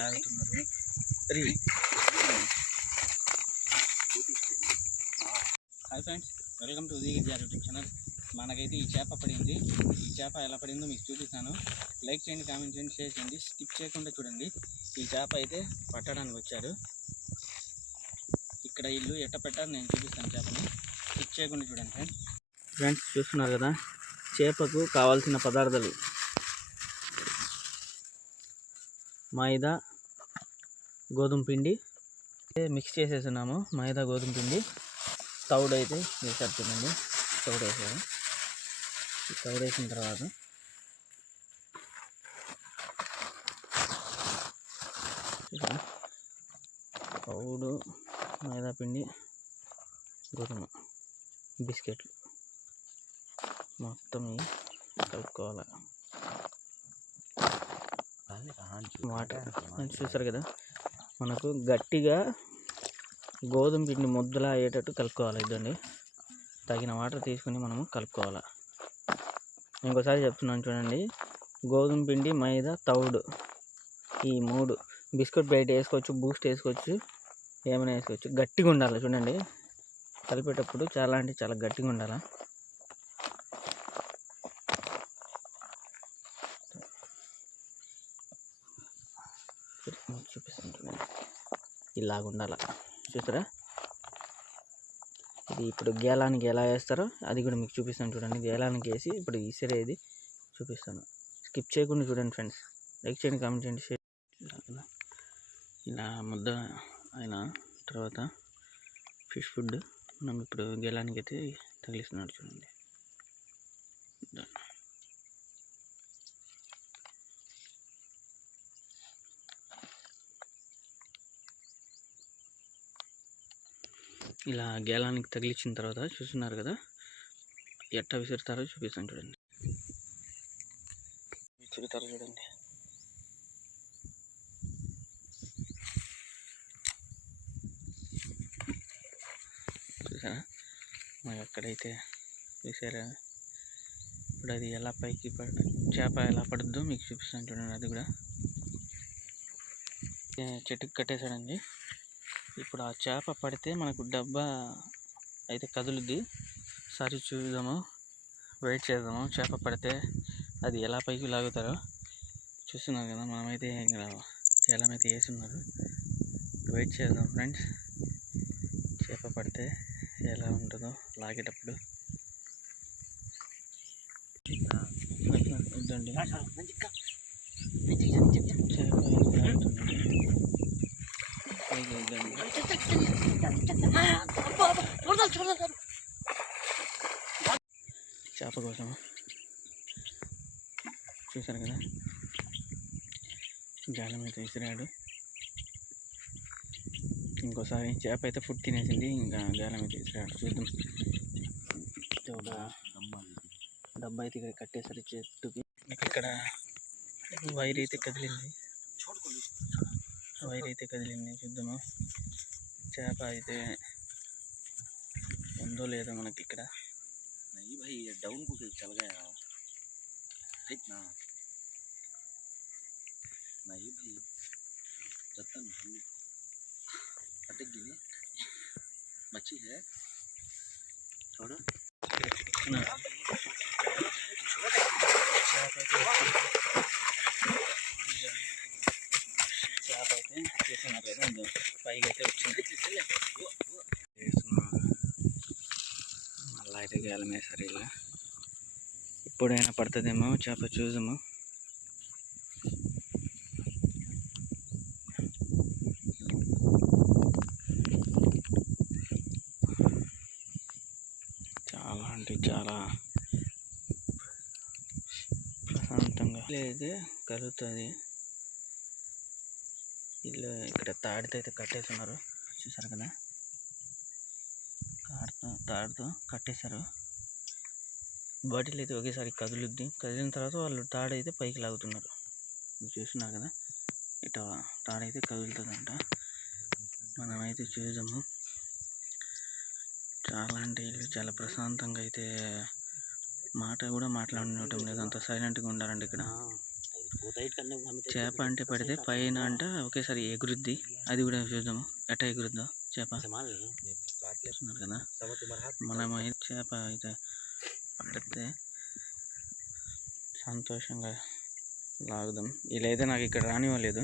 లాగుతున్నారు. Hi friends, welcome to Udayagiri YouTube channel. మనకైతే ఈ చేప పడింది. ఈ చేప ఎలా పడిందో మీకు చూపిస్తాను. లైక్ చేయండి, కామెంట్ చేయండి, షేర్ చేయండి, స్కిప్ చేయకుండా చూడండి. ఈ చేప అయితే పట్టడానికి వచ్చారు. ఇక్కడ ఇల్లు ఎట్ట పెట్టాలి నేను చూపిస్తాను. చేపని స్కిప్ చేయకుండా చూడండి ఫ్రెండ్స్. చూస్తున్నారు కదా, చేపకు కావాల్సిన పదార్థాలు మైదా, గోధుమ పిండి మిక్స్ చేసేస్తున్నాము. మైదా, గోధుమ పిండి, తౌడు అయితే వేసారు చూడండి. తౌడు వేసారు. తౌడు వేసిన తర్వాత తౌడు, మైదా పిండి, గోధుమ, బిస్కెట్లు మొత్తం కలుపుకోవాలి. వాటర్ చూసారు కదా, మనకు గట్టిగా గోధుమ పిండి ముద్దలా అయ్యేటట్టు కలుపుకోవాలి. ఇదండి, తగిన వాటర్ తీసుకుని మనము కలుపుకోవాలి. ఇంకోసారి చెప్తున్నాను చూడండి. గోధుమ పిండి, మైదా, తౌడు, ఈ మూడు. బిస్కెట్ బయట వేసుకోవచ్చు, బూస్ట్ వేసుకోవచ్చు, ఏమైనా వేసుకోవచ్చు. గట్టిగా ఉండాలి చూడండి. కలిపేటప్పుడు చాలా అంటే చాలా గట్టిగా ఉండాలి. చూపిస్తాను చూడండి, ఇలాగ ఉండాలి. చూసారా, ఇది ఇప్పుడు గేలానికి ఎలా వేస్తారో అది కూడా మీకు చూపిస్తాను చూడండి. గేలానికి వేసి ఇప్పుడు ఇసిరేది చూపిస్తాను. స్కిప్ చేయకుండా చూడండి ఫ్రెండ్స్. లైక్ చేయండి, కామెంట్ చేయండి, షేర్. ఇలా ముద్ద అయిన తర్వాత ఫిష్ ఫుడ్ మనం ఇప్పుడు గేలానికి అయితే తగిలిస్తున్నాడు చూడండి. ఇలా గేలానికి తగిలించిన తర్వాత చూస్తున్నారు కదా, ఎట్ట విసురుతారో చూపిస్తాను చూడండి. విసురుతారో చూడండి. చూసారా, మాకు ఎక్కడైతే విసిరా ఇప్పుడు అది ఎలా పైకి చేప ఎలా పడుద్దో మీకు చూపిస్తాను చూడండి. అది కూడా చెట్టుకి కట్టేశాడండి. ఇప్పుడు ఆ చేప పడితే మనకు డబ్బా అయితే కదులుద్ది. సరి చూద్దాము, వెయిట్ చేద్దాము. చేప పడితే అది ఎలా పైకి లాగుతారో చూస్తున్నారు కదా. మనమైతే ఇక్కడ కేలం అయితే వేసున్నారు. వెయిట్ చేద్దాం ఫ్రెండ్స్. చేప పడితే ఎలా ఉంటుందో లాగేటప్పుడు. వద్దండి, చేప కోసం చూసారు కదా, గాలం అయితే విసిరాడు. ఇంకోసారి చేప అయితే ఫుడ్ తినేసింది, ఇంకా గాలం అయితే విసిరాడు. చూద్దాం. ఒక డబ్బా అయితే ఇక్కడ కట్టేసరి చెట్టుకి. ఇక్కడ వైర్ అయితే కదిలింది. చూద్దాము చేప అయితే ఉందో లేదో మనకి ఇక్కడ. भाई डाउन को चल गया इतना नहीं भाई रतन अटक गई मच्छी है छोड़ो। చేప అయితే చేస్తున్నారు కదా, పైకి అయితే వచ్చింది. మళ్ళీ అయితే గేలం వేసారు ఇలా. ఇప్పుడైనా పడుతుందేమో చేప, చూద్దాము. చాలా అంటే చాలా ప్రశాంతంగా అయితే కలుగుతుంది. ఇల్లు ఇక్కడ తాడితో అయితే కట్టేస్తున్నారు. చూసారు కదా, తాడుతో కట్టేశారు. బాటిల్ అయితే ఒకేసారి కదులుద్ది. కదిలిన తర్వాత వాళ్ళు తాడు అయితే పైకి లాగుతున్నారు. చూస్తున్నారు కదా, ఇట్లా తాడైతే కదులుతుందంట. మనమైతే చూద్దాము. చాలా అంటే ఇల్లు చాలా ప్రశాంతంగా అయితే మాట కూడా మాట్లాడటం లేదు. అంత సైలెంట్గా ఉండాలండి ఇక్కడ. చేప అంటే పడితే పైన అంట ఒకేసారి ఎగురుద్ది. అది కూడా చూద్దాము ఎట్ట ఎగురుద్దో చేప. చూస్తున్నారు కదా, మనం చేప అయితే పడితే సంతోషంగా లాగుదాం. వీళ్ళైతే నాకు ఇక్కడ రానివ్వలేదు,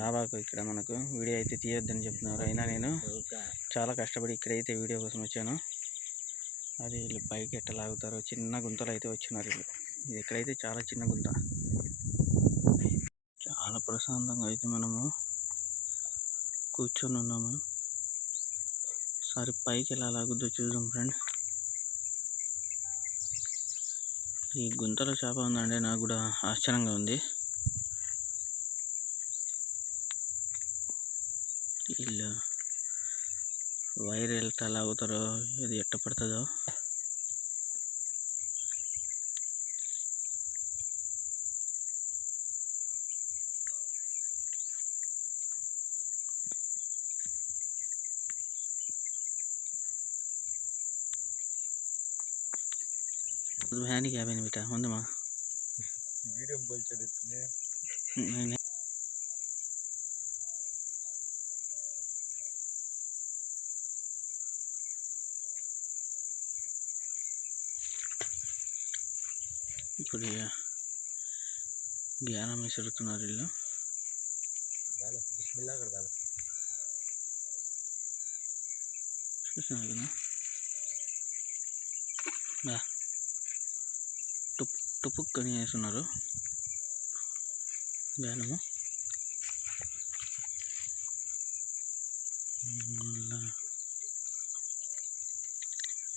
రాబాకు ఇక్కడ మనకు వీడియో అయితే తీయొద్దని చెప్తున్నారు. అయినా నేను చాలా కష్టపడి ఇక్కడైతే వీడియో కోసం వచ్చాను. అది వీళ్ళు పైకి ఎట్ట లాగుతారో. చిన్న గుంతలు అయితే వచ్చినారు వీళ్ళు. ఇది ఇక్కడైతే చాలా చిన్న గుంత. చాలా ప్రశాంతంగా అయితే మనము కూర్చొని ఉన్నాము. ఒకసారి పైకి ఎలా లాగుద్దో చూద్దాం ఫ్రెండ్. ఈ గుంతలో చేప ఉందండి, నాకు కూడా ఆశ్చర్యంగా ఉంది. వీళ్ళు వైర్ ఎట్లా లాగుతారో, ఇది ఎట్ట పడుతుందో. హ్యాండ్ క్యాబ్ అని బిట్ట ఉందమ్మా వీడియో ఇప్పుడు జ్ఞానం విసురుతున్నారు వీళ్ళు. చూస్తున్నారు కదా, టుపుక్ అని వేస్తున్నారు జ్ఞానము.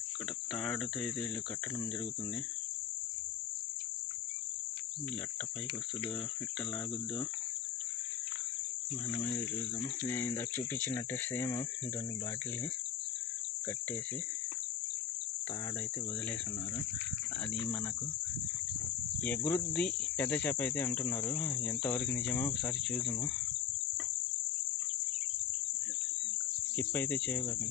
ఇక్కడ తాడుతో అయితే వీళ్ళు కట్టడం జరుగుతుంది. ఎట్ట పైకి వస్తుందో ఎట్ట లాగుద్దో మనమే చూద్దాం. నేను ఇందాక చూపించినట్టే సేమ్ దాన్ని బాటిల్ని కట్టేసి తాడైతే వదిలేస్తున్నారు. అది మనకు ఎగురుద్ది పెద్ద చేప అయితే అంటున్నారు. ఎంతవరకు నిజమో ఒకసారి చూద్దాము. స్కిప్ అయితే చేయకండి.